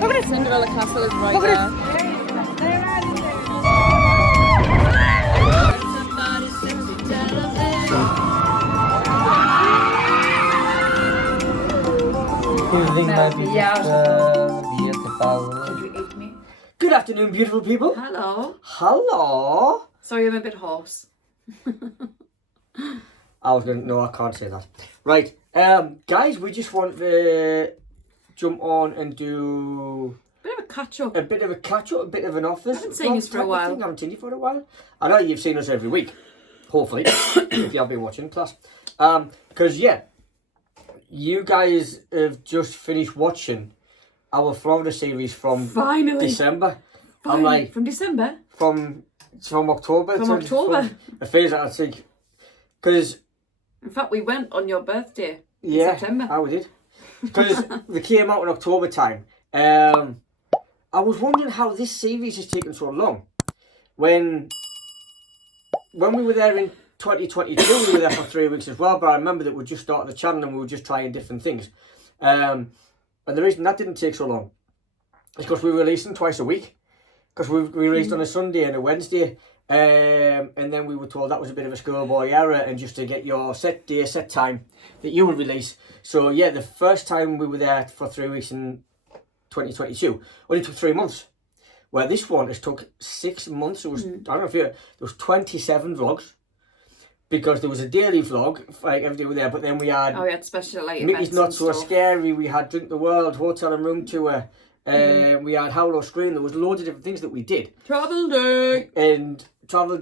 Look at it. Cinderella Castle is right there. Good afternoon, beautiful people. Hello. Hello. Sorry, I'm a bit hoarse. No, I can't say that. Right, guys, we just want to jump on and do Bit of a catch up. a bit of an offers. I haven't seen you for a while. I haven't seen you for a while. I know you've seen us every week, hopefully, if you have been watching class. Because you guys have just finished watching our Florida series from December. I'm like, from December? From October. From October. A phase I think. Because in fact, we went on your birthday in September. Yeah, we did. Because they came out in October time. I was wondering how this series has taken so long. When we were there in 2022, we were there for 3 weeks as well, but I remember that we just started the channel and we were just trying different things. And the reason that didn't take so long is because we were releasing twice a week. Because we released on a Sunday and a Wednesday. And then we were told that was a bit of a schoolboy error, and just to get your set time that you would release. So yeah, the first time we were there for 3 weeks in 2022 only took 3 months, where this one has took 6 months. It was I don't know if there was 27 vlogs, because there was a daily vlog like every day we were there, but then we had special like Mickey's Not So Scary, we had Drink the World, Hotel and Room Tour, we had Howl or Scream. There was loads of different things that we did. Travel day and travel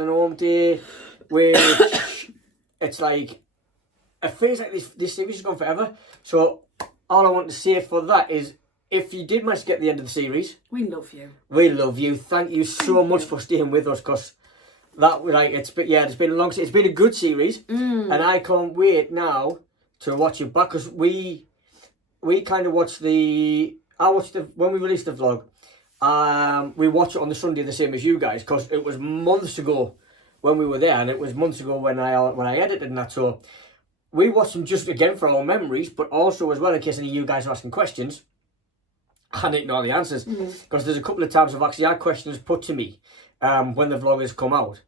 and home day, which it's like it feels like this series has gone forever. So all I want to say for that is, if you did manage to get to the end of the series, we love you. We love you. Thank you so much for staying with us, because that it's been a long. It's been a good series, and I can't wait now to watch it back, because we kind of watched when we released the vlog. We watched it on the Sunday the same as you guys, because it was months ago when we were there, and it was months ago when I edited and that. So we watched them just again for our memories, but also as well in case any of you guys are asking questions. I didn't know the answers, because there's a couple of times I've actually had questions put to me when the vlog has come out,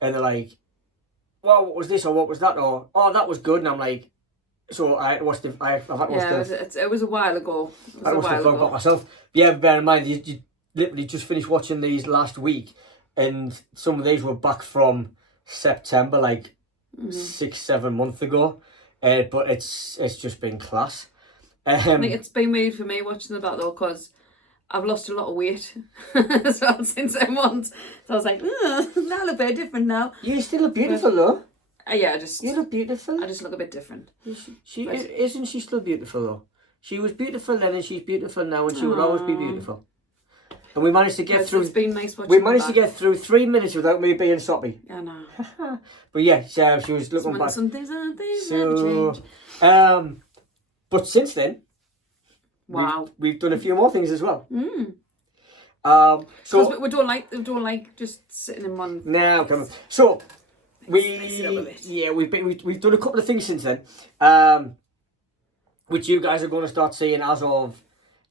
and they're like, "Well, what was this, or what was that, or oh, that was good," and I'm like, so it was a while ago. I watched the vlog about myself. Yeah, bear in mind, you literally just finished watching these last week, and some of these were back from September, like 6-7 months ago. But it's just been class. I think it's been weird for me watching the back though, because I've lost a lot of weight since I once. So I was like, that look very different now. You still look beautiful though. Yeah, you look beautiful. I just look a bit different. Isn't she still beautiful though? She was beautiful then, and she's beautiful now, and she will always be beautiful. And we managed to get through. It's been nice watching. We managed to get through 3 minutes without me being soppy. I know. But yeah, she was looking back. Some things never change. But since then, wow, we've done a few more things as well. So we don't like just sitting in one. No, come on. So we've done a couple of things since then, which you guys are going to start seeing as of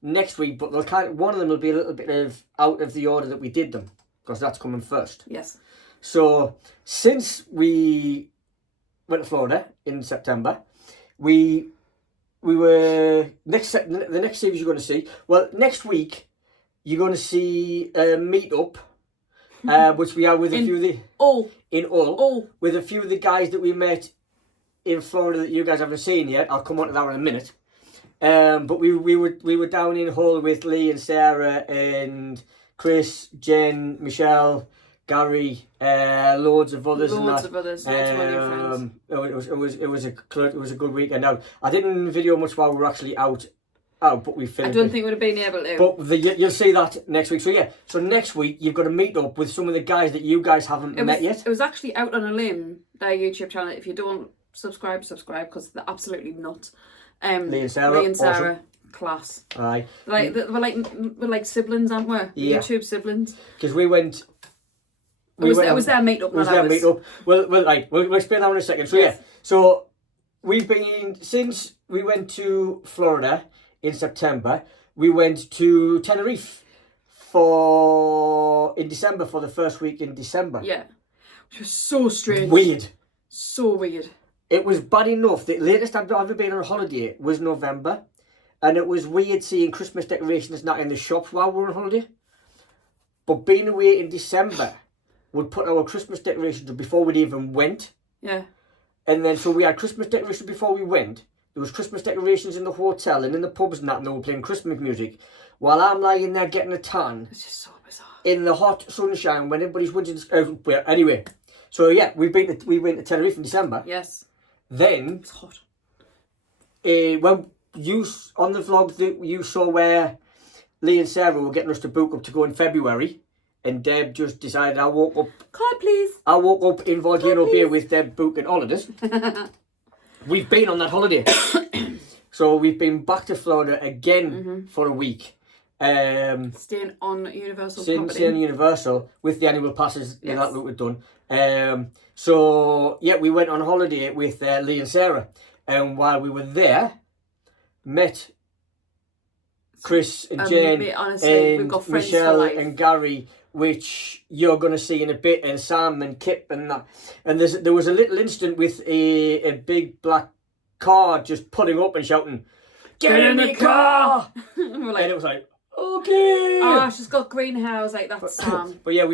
next week. But one of them will be a little bit of out of the order that we did them, because that's coming first. Yes. So since we went to Florida in September, we were the next series you're going to see. Well, next week you're going to see a meetup, which we are with a few of the with a few of the guys that we met in Florida that you guys haven't seen yet. I'll come on to that in a minute. But we were down in Hull with Lee and Sarah and Chris, Jen, Michelle, Gary, loads of others. Loads of friends. It was a good weekend out. I didn't video much while we were actually out, but we filmed. I don't think we'd have been able to. But you'll see that next week. So yeah, so next week you've got to meet up with some of the guys that you guys haven't met yet. It was actually out on a limb, their YouTube channel. If you don't subscribe, because they're absolutely nuts. Lee and Sarah, awesome. Class. Aye. We're like siblings, aren't we? Yeah. YouTube siblings. Because we went. It was their meetup. We'll explain that in a second. So yes. So we've been, since we went to Florida in September, we went to Tenerife in December, for the first week in December. Yeah. Which was so strange. Weird. So weird. It was bad enough. The latest I've ever been on a holiday was November. And it was weird seeing Christmas decorations not in the shops while we were on holiday. But being away in December, we'd put our Christmas decorations up before we even went. Yeah. And then, so we had Christmas decorations before we went. There was Christmas decorations in the hotel and in the pubs and that, and they were playing Christmas music. While I'm lying there getting a tan. It's just so bizarre. In the hot sunshine when everybody's wanting to... anyway. So yeah, we went to Tenerife in December. Yes. Then... It's hot. When you, on the vlog that you saw where Lee and Sarah were getting us to book up to go in February, and Deb just decided I woke up in Volcano Bay with Deb booking holidays. We've been on that holiday. So we've been back to Florida again for a week. Staying on Universal property. Staying on Universal with the annual passes that we've done. So yeah, we went on holiday with Lee and Sarah. And while we were there, met Chris and Jen honestly, and we've got friends Michelle for life. and Gary, which you're going to see in a bit, and Sam and Kip and that. And there was a little incident with a big black car just pulling up and shouting, "Get in the car!" We're like, and it was like, okay. Oh, she's got green hair. I was like, that's Sam. But yeah,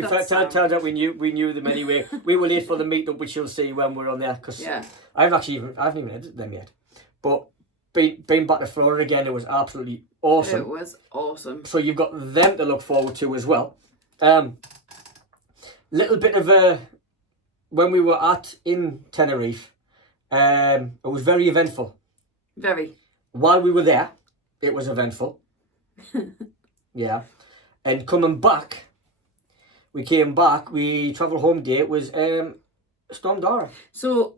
turned out we knew them anyway. We were late for the meetup, which you'll see when we're on there. Cause I haven't even edited them yet. But being back to Florida again, it was absolutely awesome. It was awesome. So you've got them to look forward to as well. Little bit of a... When we were in Tenerife, it was very eventful. Very. While we were there, it was eventful. Yeah. And coming back, we travelled home day, it was Storm Dara. So,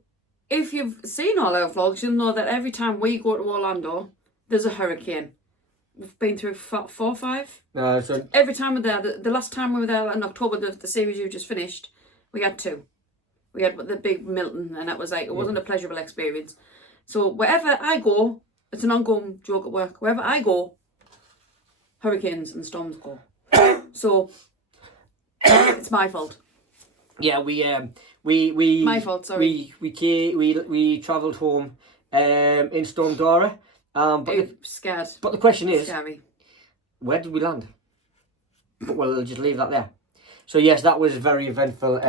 if you've seen all our vlogs, you'll know that every time we go to Orlando, there's a hurricane. We've been through 4 or 5. So every time we're there, the last time we were there in October, the series you just finished, we had 2. We had the big Milton, and it was like, it wasn't a pleasurable experience. So wherever I go, it's an ongoing joke at work. Wherever I go, hurricanes and storms go. So it's my fault. Yeah, we my fault. Sorry. We travelled home in Storm Dara. Scared. But the question is, scary. Where did we land? But we'll just leave that there. So yes, that was very eventful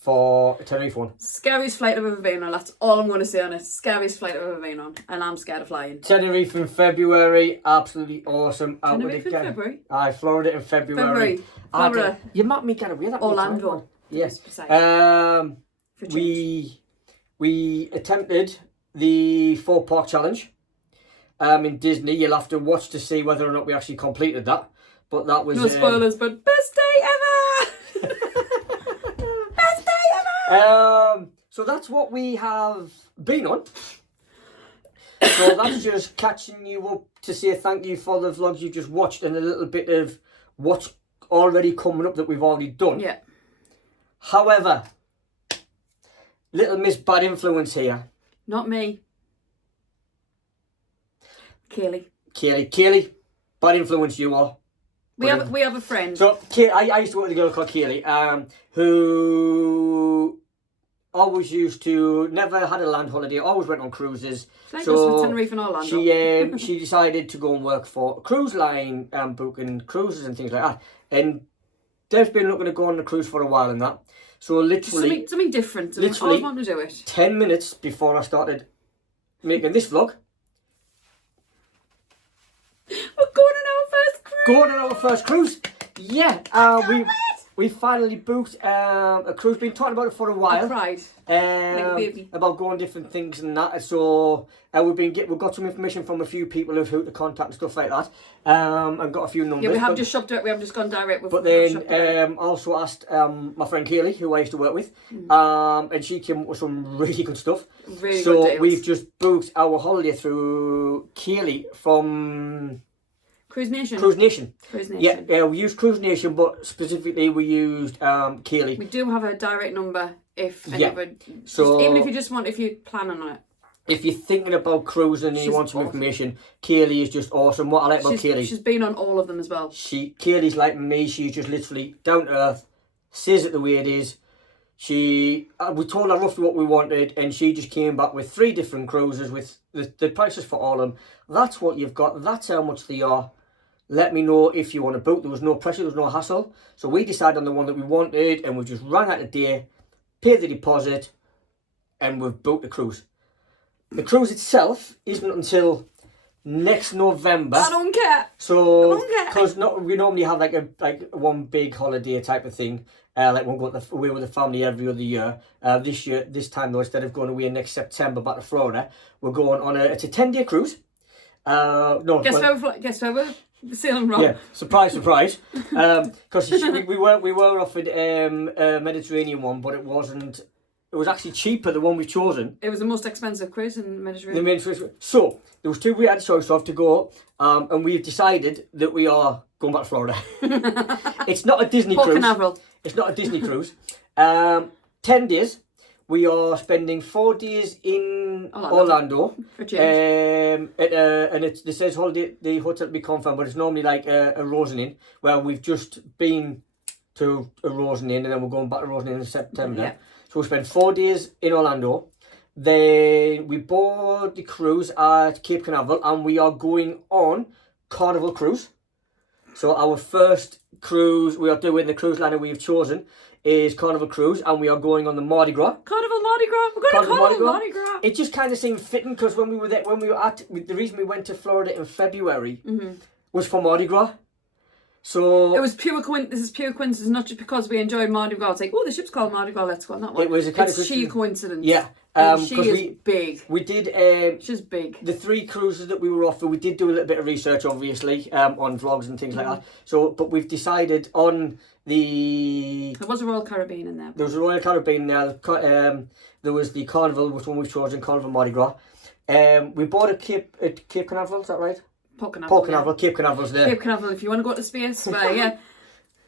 for Tenerife one. Scariest flight I've ever been on. That's all I'm going to say on it. Scariest flight I've ever been on, and I'm scared of flying. Tenerife in February, absolutely awesome. Tenerife in February. Aye, Florida in February. Florida. You might me get away that Orlando. Yes. Precise. We attempted the 4-park challenge. In Disney, you'll have to watch to see whether or not we actually completed that. But that was... No spoilers, but best day ever! Best day ever! So that's what we have been on. So that's just catching you up to say thank you for the vlogs you just watched and a little bit of what's already coming up that we've already done. Yeah. However, little Miss Bad Influence here. Not me. Kaylee, bad influence you are. We have a friend. So I used to work with a girl called Kaylee, who always used to never had a land holiday, always went on cruises. Like so Tenerife and Orlando. She decided to go and work for a cruise line, booking cruises and things like that. And Dev's been looking to go on a cruise for a while and that. So literally something different. I always wanted to do it. 10 minutes before I started making this vlog. We're going on our first cruise. Yeah, we finally booked a cruise. Been talking about it for a while. I cried. Like a baby. About going different things and that. So we've got some information from a few people of who to contact and stuff like that. And got a few numbers. Yeah, we have just shopped it. We have just gone direct. But then also asked my friend Kaylee, who I used to work with, and she came up with some really good stuff. Really good deals. We've just booked our holiday through Kaylee from Cruise Nation. Yeah, we used Cruise Nation, but specifically we used Kaylee. We do have a direct number if anybody, so even if you just want, if you're planning on it. if you're thinking about cruising and you want some information, Kaylee is just awesome. What I like about Kaylee, she's been on all of them as well. Kaylee's like me. She's just literally down to earth, says it the way it is. We told her roughly what we wanted, and she just came back with 3 different cruises with the prices for all of them. That's what you've got. That's how much they are. Let me know if you want to book. There was no pressure. There was no hassle. So we decided on the one that we wanted, and we just rang out the day, paid the deposit, and we've booked the cruise. The cruise itself isn't until next November. I don't care. So, because we normally have like one big holiday type of thing. Like we'll go away with the family every other year. This time though, instead of going away next September back to Florida, we're going on it's a 10-day cruise. Guess where we're sailing from? Yeah, surprise. Because we were offered a Mediterranean one, but it wasn't. It was actually cheaper, the one we've chosen. It was the most expensive cruise in the Mediterranean. So, there was 2 we had a choice of to go, and we've decided that we are going back to Florida. It's not a Disney cruise. Canaveral. It's not a Disney cruise. 10 days. We are spending 4 days in Orlando. For change. And it says holiday, the hotel to be confirmed, but it's normally like a Rosen Inn, where we've just been to a Rosen Inn, and then we're going back to Rosen Inn in September. Yeah. So we spent 4 days in Orlando. Then we board the cruise at Cape Canaveral, and we are going on Carnival Cruise. So our first cruise we are doing, the cruise liner we've chosen is Carnival Cruise, and we are going on the Mardi Gras. Carnival Mardi Gras. We're going to Carnival Mardi Gras. It just kind of seemed fitting because when we were there, the reason we went to Florida in February was for Mardi Gras. So it was pure coincidence, not just because we enjoyed Mardi Gras. It's like, oh, the ship's called Mardi Gras, let's go on that one. It was a kind of sheer coincidence. Yeah. She is big. We did. She's big. The 3 cruises that we were offered, we did do a little bit of research, obviously, on vlogs and things like that. So, but we've decided on the. There was a Royal Caribbean in there. There was a Royal Caribbean there. There was the Carnival, which one we've chosen, Carnival Mardi Gras. We bought at Cape Canaveral. Is that right? Port Canaveral. Cape Canaveral's there. Cape Canaveral, if you want to go to space, well, yeah.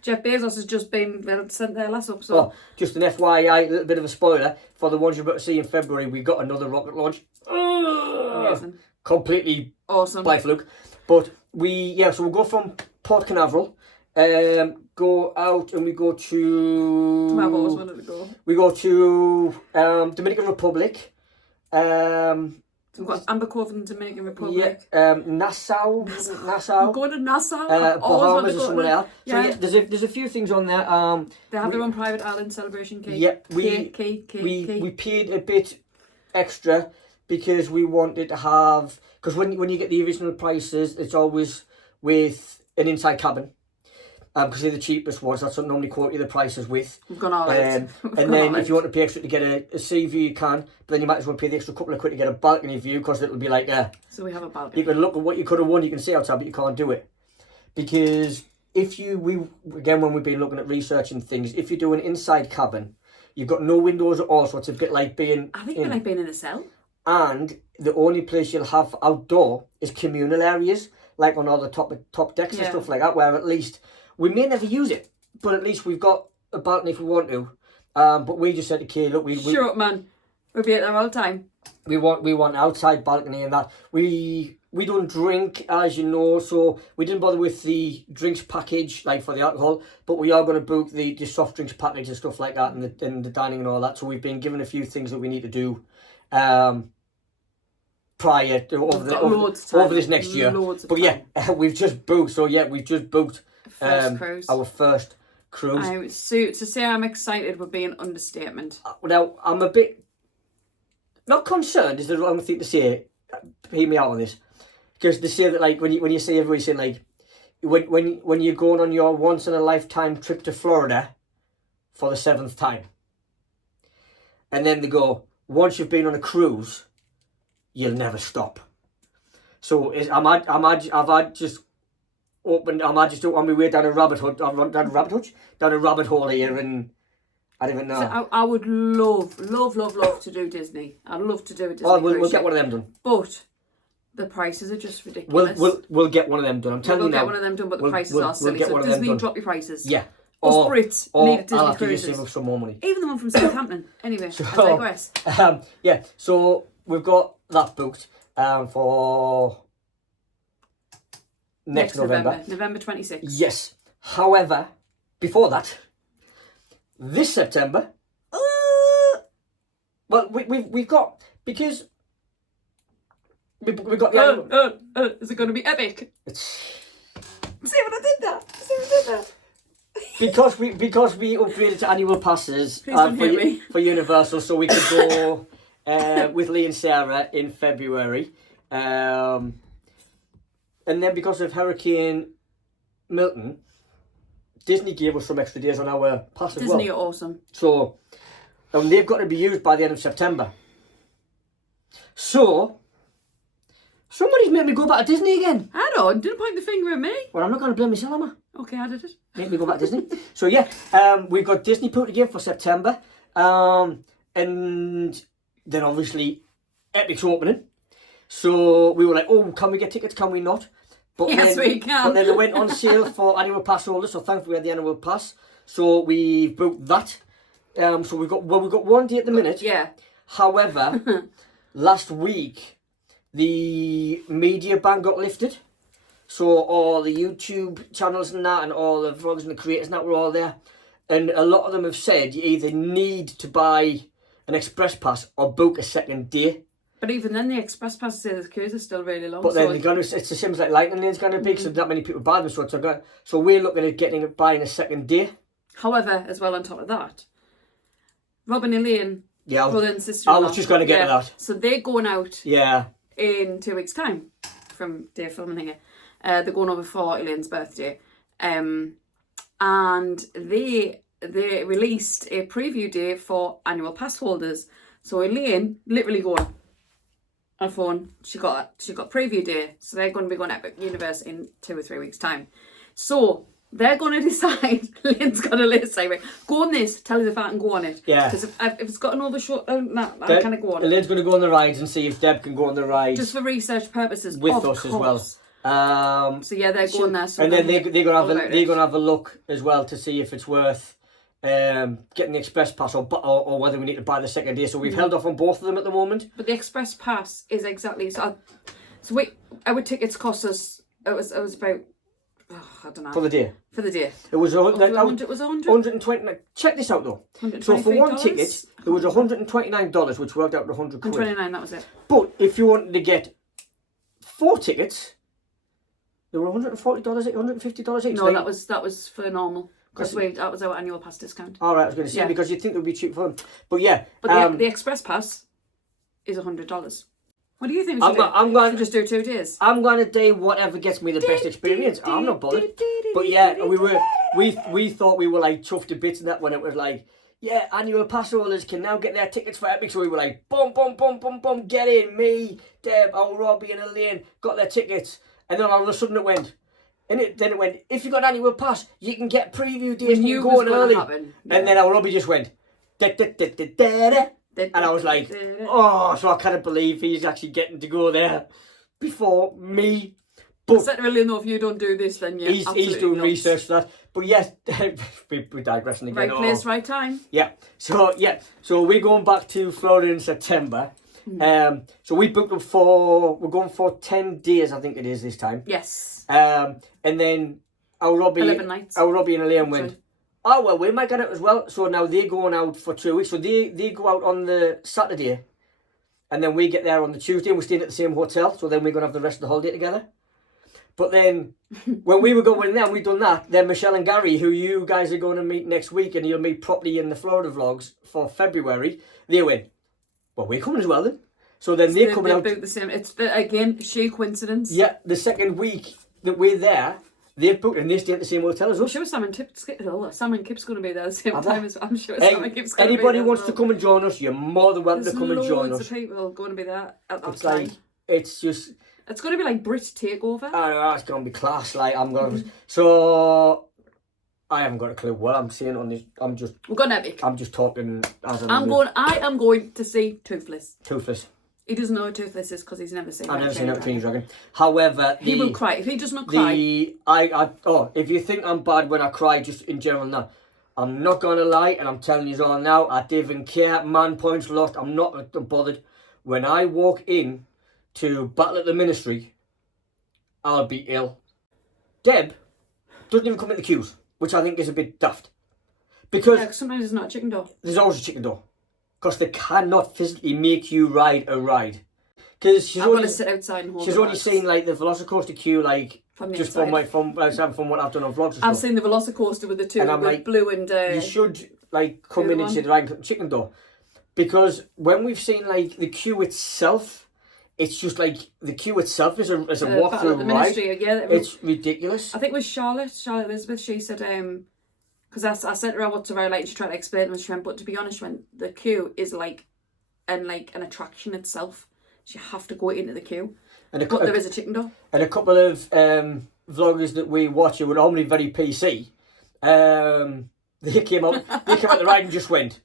Jeff Bezos has just been sent their last up. So, just an FYI, a little bit of a spoiler for the ones you're about to see in February. We got another rocket launch. Amazing. Completely awesome by fluke. But so we'll go from Port Canaveral, go out and we go to. I've always wanted to go. We go to Dominican Republic. So we've got Amber Cove in the Dominican Republic. Yeah, Nassau. I'm going to Nassau. Bahamas or somewhere else. Yeah. So there's a few things on there. They have their own private island celebration cake. Yeah, we paid a bit extra because we wanted to have, because when you get the original prices, it's always with an inside cabin. Because they're the cheapest ones, that's what normally quote you the prices with. We've gone all out. And then if you want to pay extra to get a sea view, you can. But then you might as well pay the extra couple of quid to get a balcony view, because it'll be like so we have a balcony. You can look at what you could have won, you can see outside, but you can't do it. Because when we've been looking at researching things, if you do an inside cabin, you've got no windows at all, so it's a bit like being... I think it's like being in a cell. And the only place you'll have outdoor is communal areas, like on all the top decks and stuff like that, where at least... We may never use it, but at least we've got a balcony if we want to. But we just said to Kay, look, shut up, man. We'll be at there all the time. We want outside balcony and that. We don't drink, as you know, so we didn't bother with the drinks package, like for the alcohol. But we are going to book the soft drinks package and stuff like that, and the dining and all that. So we've been given a few things that we need to do. Prior to over this next year. But yeah, we've just booked. So yeah, we've just booked. Our first cruise. To say I'm excited would be an understatement. Now, I'm a bit not concerned is the wrong thing to say. Hear me out on this, because they say that like when you say everybody saying like when you're going on your once in a lifetime trip to Florida for the 7th time, and then they go, once you've been on a cruise, you'll never stop. So I've just on my way down a rabbit hole here, and I don't even know. So I would love to do Disney. I'd love to do a Disney. Oh, we'll get one of them done. But the prices are just ridiculous. We'll get one of them done. I'm telling you now. We'll get one of them done, but the prices are silly. So Disney, drop your prices. Yeah. Us Brits need a Disney I'll have to cruises. save up some more money. Even the one from Southampton. Anyway, I digress. So we've got that booked for next November. November 26th. Yes. However, before that, this September, well, we've got, because we've got the is it going to be epic? See what I did there? See what I did there? because we upgraded to annual passes Please don't hit me. for Universal, so we could go with Lee and Sarah in February, and then because of Hurricane Milton, Disney gave us some extra days on our pass as well. Disney are awesome. So they've got to be used by the end of September. So somebody's made me go back to Disney again. I don't. Didn't point the finger at me. Well, I'm not going to blame myself, am I? Okay, I did it. Make me go back to Disney. So yeah, we've got Disney put again for September, and then obviously Epic's opening. So we were like, oh, can we get tickets? Can we not? But Yes, we can. But then they went on sale for annual pass holders. So thankfully we had the annual pass. So we booked that. So we've got one day at the minute. Yeah. However, last week the media ban got lifted. So all the YouTube channels and that, and all the vloggers and the creators and that were all there. And a lot of them have said you either need to buy an express pass or book a second day. But even then, the express passes say the queues are still really long. But then it's the same as like Lightning Lane's going to be, so that many people buy them. So we're looking at buying a second day. However, as well on top of that, Rob and Elaine, Yeah, brother and sister. I was just going to get to that. So they're going out. Yeah. In 2 weeks' time from day filming here. They're going over for Elaine's birthday, and they released a preview day for annual pass holders. So Elaine literally going on her phone. She got preview day. So they're going to be going to Epic Universe in 2 or 3 weeks' time. So they're going to decide. Elaine's got a list. Like, go on this. Tell us if I can go on it. Yeah. Because if it's got another short, I kind of go on it. Elaine's going to go on the rides and see if Deb can go on the rides. Just for research purposes. With us as well. So yeah, they're going there. So and then they're gonna have a look as well to see if it's worth getting the express pass or whether we need to buy the second day. So we've held off on both of them at the moment. But the express pass is exactly our tickets cost us. It was about I don't know for the day. For the day, it was 100. It was 120. Check this out though. So for one ticket, it was $129, which worked out to 100 quid. 129. That was it. But if you wanted to get 4 tickets, they were $140, $150 each. No, that was for normal. Because that was our annual pass discount. All right, I was going to say because you'd think it would be cheap for them, but yeah. But the express pass is $100. What do you think? I'm going to just do 2 days. I'm going to do whatever gets me the best experience. I'm not bothered. But yeah, we thought we were like chuffed to bits in that when it was like, yeah, annual pass holders can now get their tickets for Epic. So we were like, boom, boom, boom, boom, boom, get in. Me, Deb, Robbie, and Elaine got their tickets. And then all of a sudden it went. And then it went, if you got annual pass, you can get preview days and you go on early. And then our Robbie just went, da, da, da, da, da, da. And I was like, oh, so I can't believe he's actually getting to go there before me. But I said really enough, if you don't do this, then he's doing research for that. But yes, we're digressing again. Right place, right time. Yeah. So we're going back to Florida in September. So we booked them we're going for 10 days, I think it is this time. Yes. And then our Robbie 11 nights. Our Robbie and Elaine went, oh well, we might get it as well. So now they're going out for 2 weeks. So they go out on the Saturday, and then we get there on the Tuesday, and we're staying at the same hotel. So then we're gonna have the rest of the holiday together. But then when we were going there and we'd done that, then Michelle and Gary, who you guys are going to meet next week, and you'll meet properly in the Florida vlogs for February, they went, well, we're coming as well then. So then they're coming out. About the same. It's again sheer coincidence. Yeah, the second week that we're there, they've booked and they stay at the same hotel as us. I'm sure Sam and Kip's going to be there at the same time as well. I'm sure Sam and Kip's going to be there. Anybody wants to come and join us, you're more than welcome to come and join us. There's loads of people going to be there at that it's time. Like, it's just... It's going to be like Brit Takeover. I know, it's going to be class. Like, I'm going to... So... I haven't got a clue what I'm saying on this. We're going Epic. I'm just talking as I am going to see Toothless. Toothless. He doesn't know what Toothless is because he's never seen it. I've never seen it, Tiny Dragon. However, he will cry. If he does not cry... if you think I'm bad when I cry, just in general, no. I'm not going to lie, and I'm telling you all now, I didn't care. Man points lost. I'm not bothered. when I walk in to battle at the ministry, I'll be ill. Deb doesn't even come in the queues, which I think is a bit daft. Because Yeah, 'cause sometimes there's not a chicken door. there's always a chicken door. Because they cannot physically make you ride a ride. Because she's I want only, to sit outside and hold she's the only rides seen like the Velocicoaster queue like from the just inside. from what I've done on vlogs and I've stuff. seen the Velocicoaster with the two, And I'm with like, blue and... You should like come the in and one. sit right and chicken door. Because when we've seen like the queue itself, it's just like the queue itself is a walk Battle through at the ride. ministry, yeah. It's ridiculous. I think it was Charlotte Elizabeth, she said, because I said to her what's the ride like, and she tried to explain it to me, she went, but to be honest, when the queue is like an attraction itself, so you have to go into the queue. And But there is a chicken door. And a couple of vloggers that we watch who were normally very PC, they came out the ride and just went,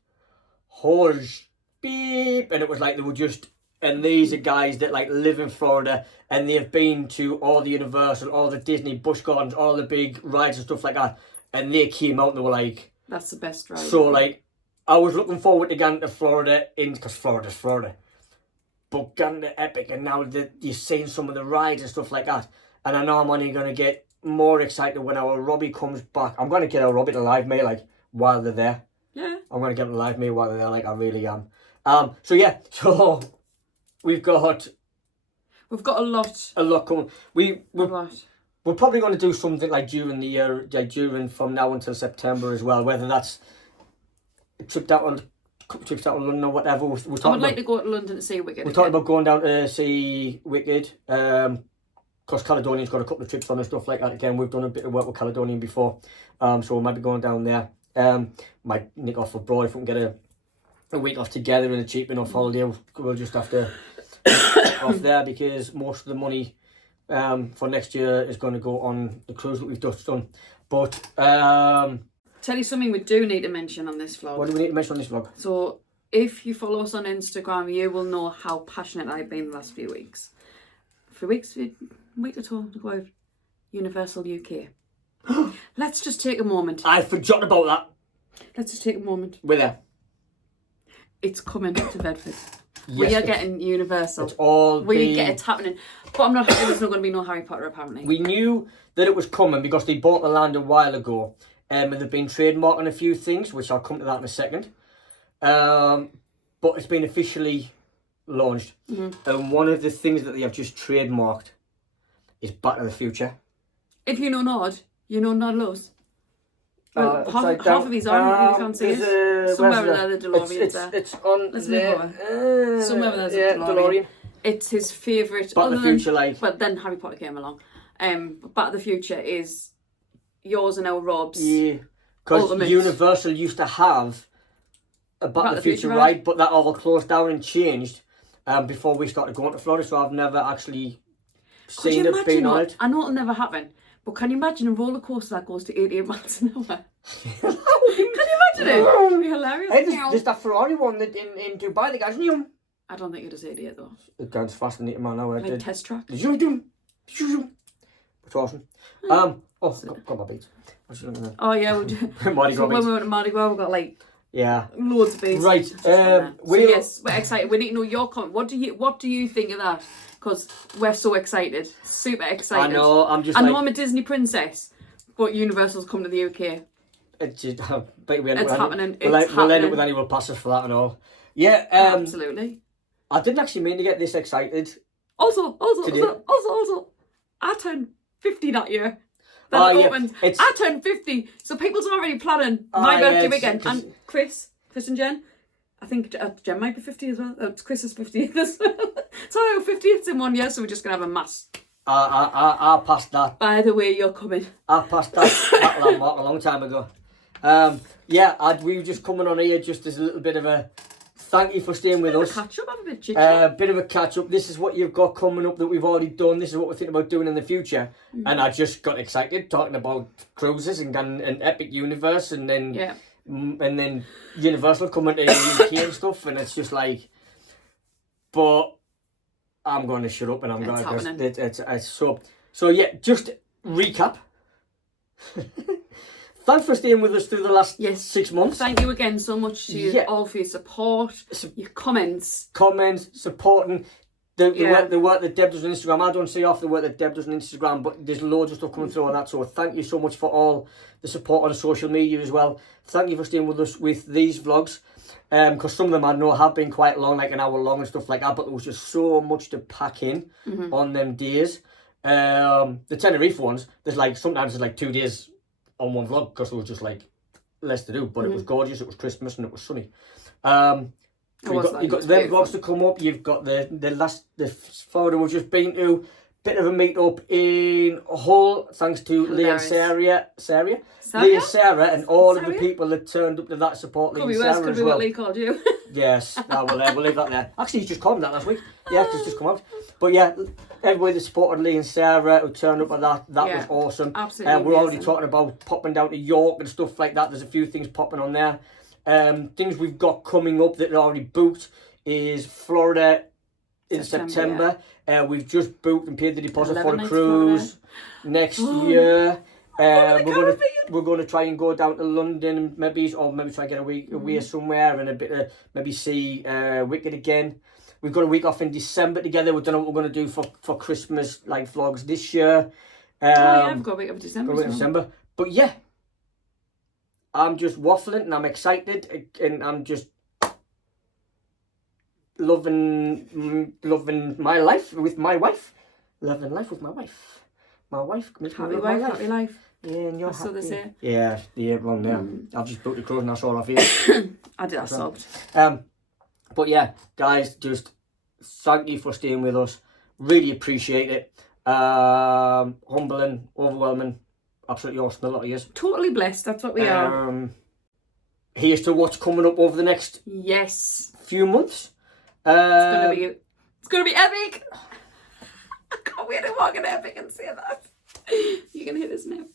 "Horse beep," and it was like they were just. And these are guys that like live in Florida and they've been to all the Universal, all the Disney, Busch Gardens, all the big rides and stuff like that. And they came out and they were like, "That's the best ride." So like, I was looking forward to going to Florida because Florida's Florida. But going to Epic and now you're seeing some of the rides and stuff like that. And I know I'm only going to get more excited when our Robbie comes back. I'm going to get our Robbie to live me like while they're there. Yeah. I'm going to get them to live me while they're there, like I really am. So yeah, so we've got a lot. A lot coming. We're probably going to do something like during the year, like during from now until September as well. Whether that's a trip out couple trips out of London or whatever. I would like to go to London to see Wicked. We're talking about going down to see Wicked. Because Caledonian's got a couple of trips on and stuff like that. Again, we've done a bit of work with Caledonian before, so we might be going down there. Might nick off abroad if we can get a week off together in a cheap enough holiday. We'll just have to off there because most of the money for next year is going to go on the cruise that we've just done. But tell you something we do need to mention on this vlog. What do we need to mention on this vlog? So if you follow us on Instagram, you will know how passionate I've been the last few weeks. A week or two to go out. Universal UK. Let's just take a moment. I forgot about that. Let's just take a moment. We're there. It's coming to Bedford. Yes, we are getting Universal. It's all It's happening. But I'm not happy there's not going to be no Harry Potter apparently. We knew that it was coming because they bought the land a while ago. And they've been trademarking a few things, which I'll come to that in a second. But it's been officially launched. Mm-hmm. And one of the things that they have just trademarked is Back to the Future. If you know Nod, you know Nod loves. Well, half of these you can't see it. Somewhere there, the DeLorean's there. It's on Let's there. move over. Somewhere there's a DeLorean. It's his favourite. Back to the Future, like. But then Harry Potter came along. Back to the Future is yours and our Rob's. Yeah. Because Universal used to have a Back to the Future ride, but that all closed down and changed before we started going to Florida, so I've never actually seen it being on it. I know it'll never happen, but can you imagine a roller coaster that goes to 88 miles an hour? Can you imagine it? It would be hilarious. Hey, there's that Ferrari one that in Dubai, the guy's new. I don't think it is 88 though. It goes faster than 80 miles an hour. Like test track. It's awesome. Got my beats. Oh yeah, we do. Mardi Gras when we went to Mardi Gras, we got like loads of beats. Right. Yes, we're excited. We need to know your comment. What do you think of that? Because we're so excited, super excited. I know. I'm a Disney princess, but Universal's come to the UK. It's happening. We'll end up with annual passes for that and all. Yeah. Absolutely. I didn't actually mean to get this excited. Also, I turned 50 that year. I turned 50, so people's already planning my birthday weekend. And Chris and Jen, I think Jen might be 50 as well. It's Chris's 50th as well. So 50th in 1 year, so we're just going to have a mass. I passed that. By the way, you're coming. I passed that landmark a long time ago. We were just coming on here just as a little bit of a thank you for staying with us. Catch up, have a bit of chit-chat. Bit of a catch up. This is what you've got coming up that we've already done. This is what we're thinking about doing in the future. Mm-hmm. And I just got excited talking about cruises and an Epic Universe and then Universal coming to the UK and stuff. And it's just like, but I'm going to shut up and I'm going to. It's so yeah. Just recap. thanks for staying with us through the last Yes. 6 months. Thank you again so much to you all for your support, your comments, supporting the work that Deb does on Instagram. I don't see off the work that Deb does on Instagram, but there's loads of stuff coming through on that. So thank you so much for all the support on social media as well. Thank you for staying with us with these vlogs. Because some of them I know have been quite long, like an hour long and stuff like that, but there was just so much to pack in on them days. The Tenerife ones, sometimes there's like 2 days on one vlog because there was just like less to do, but it was gorgeous. It was Christmas and it was sunny. You've got them vlogs to come up. You've got the photo we've just been to. Bit of a meet up in Hull, thanks to Lee and Sarah, Lee and Sarah, and all of the people that turned up to that support Lee and Sarah as well. Could be what Lee called you. Yes, we'll leave that there. Actually, he's just called me that last week. Yeah, it's just come out. But yeah, everybody that supported Lee and Sarah who turned up at that was awesome. Absolutely. We're already talking about popping down to York and stuff like that. There's a few things popping on there. Things we've got coming up that are already booked is Florida in September. We've just booked and paid the deposit for a cruise next year. We're going to try and go down to London and maybe try and get a week away somewhere and a bit of maybe see Wicked again. We've got a week off in December together. We don't know what we're going to do for Christmas like vlogs this year. I've got a week of December. But yeah, I'm just waffling and I'm excited and I'm just loving my life with my wife. Loving life with my wife. My wife makes me love my life. Happy life. Yeah, and you're That's happy. what they say. Yeah, the ain't wrong there. I've just booked the cruise and that's all I feel. I did, I sobbed. But yeah, guys, just thank you for staying with us. Really appreciate it. Humbling, overwhelming, absolutely awesome. A lot of years. Totally blessed. That's what we are. Here's to what's coming up over the next few months. It's gonna be epic. I can't wait to walk in epic and say that. You can hear this now.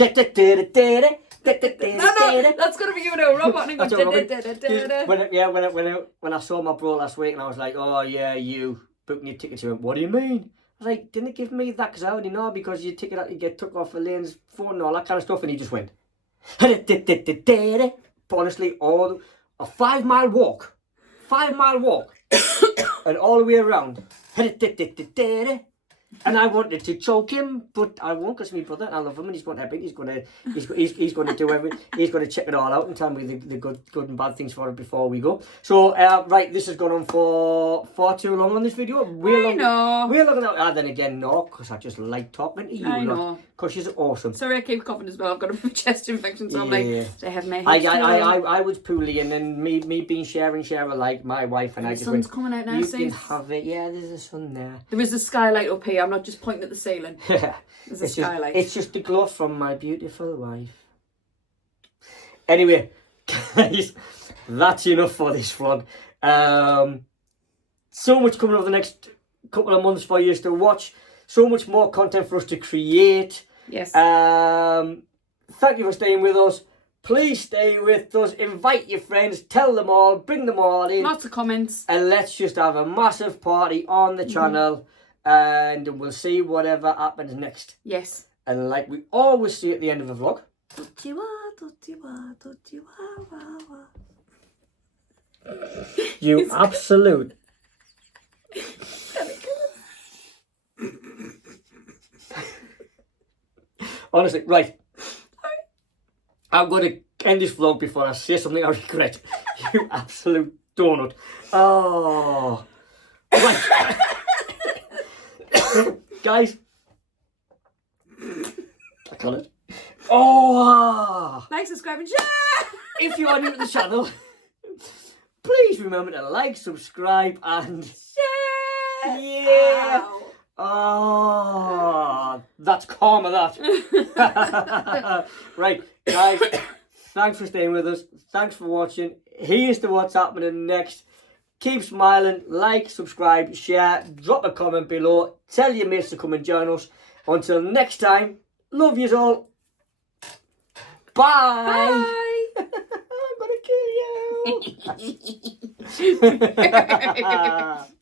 No, that's gonna be you in a robot. When I saw my bro last week and I was like, oh yeah, you booked your tickets. He went, what do you mean? I was like, didn't it give me that? Because I already know because your ticket you get took off Elaine's phone and all that kind of stuff. And he just went. But honestly, all a 5 mile walk. 5 mile walk. And all the way around. And I wanted to choke him, but I won't because my brother, and I love him, and he's going to epic. He's going to do everything. He's going to check it all out and tell me the good and bad things for it before we go. So right, this has gone on for far too long on this video. We're looking at then again, no, because I just like talking to you. I know. Because she's awesome. Sorry, I keep coughing as well. I've got a chest infection, so I'm like, I have my I was poorly, and then me being sharing like my wife, and I just went. The sun's coming out now. You can have it. Yeah, there's a sun there. There is a skylight up here. I'm not just pointing at the ceiling. There's a skylight. It's just the glow from my beautiful wife. Anyway, guys, that's enough for this vlog. So much coming over the next couple of months for you to watch. So much more content for us to create. Yes. Thank you for staying with us. Please stay with us. Invite your friends. Tell them all. Bring them all in. Lots of comments. And let's just have a massive party on the channel. And we'll see whatever happens next. Yes. And like we always say at the end of a vlog. You absolute. Honestly, right. I'm going to end this vlog before I say something I regret. You absolute donut. Oh. Right. Guys. I call it. Oh. Like, subscribe and share. If you are new to the channel, please remember to like, subscribe and share. Yeah. Ow. Oh, that's karma, that. Right, guys, thanks for staying with us. Thanks for watching. Here's to what's happening next. Keep smiling, like, subscribe, share, drop a comment below. Tell your mates to come and join us. Until next time, love yous all. Bye. Bye. I'm gonna kill you.